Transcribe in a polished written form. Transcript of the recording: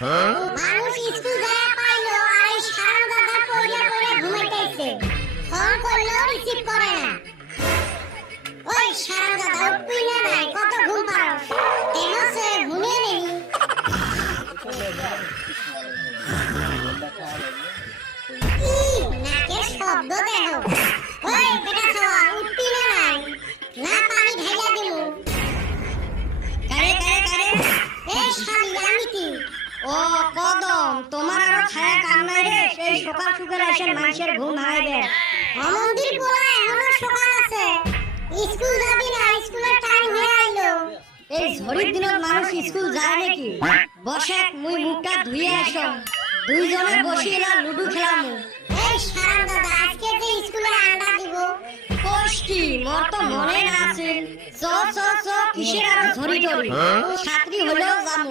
মানুষ স্কুল যায় পাইলো আর এই সারা দাদা পড়িয়া পড়িয়া ঘুমাইতেছে। ফোন করলেও রিসিভ করে না। ওই সারা দাদা উঠবি না নাই, কত ঘুম পারো? কেন সে ঘুমিয়ে নেই? নাকের শব্দ দেখো। ওই বেটা ছাওয়া উঠবি না নাই? না পানি ঢাইলা দিমু। কারে কারে কারে এই শালি আমি কি? ও কদম, তোমার আরো খায়া কাম নাই রে? সেই সকাল সকাল এসে মানুষের ঘুম হারাইবে। মন্দির পোলা এখনো সকাল আছে। স্কুল যাবি না? স্কুলের টাইম হয়ে আইলো। এই ঝড়ির দিনত মানুষ স্কুল যায় নাকি? বসে মুই মুখটা ধুয়ে আসো, দুইজনে বসিলা লুডু খেলামু। এই সারা দাদা আজকে যে স্কুলে আন্ডা দিব। কোষ্টি মোর তো মনে না আছে। চ চ চ কিসের আর ঝড়ি টরি, ছাত্রী হলেও যামু।